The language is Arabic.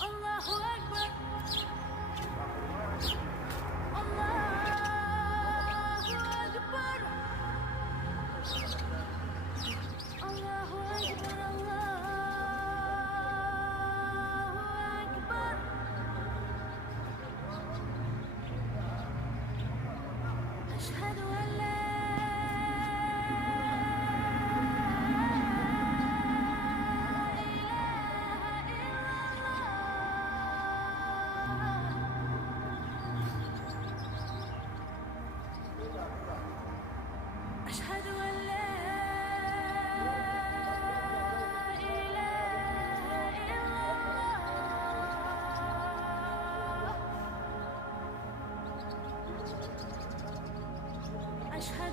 الله أكبر. الله أكبر. الله أكبر. الله أكبر. أشهد أن لا إله إلا الله. أشهد أن لا إله إلا الله. أشهد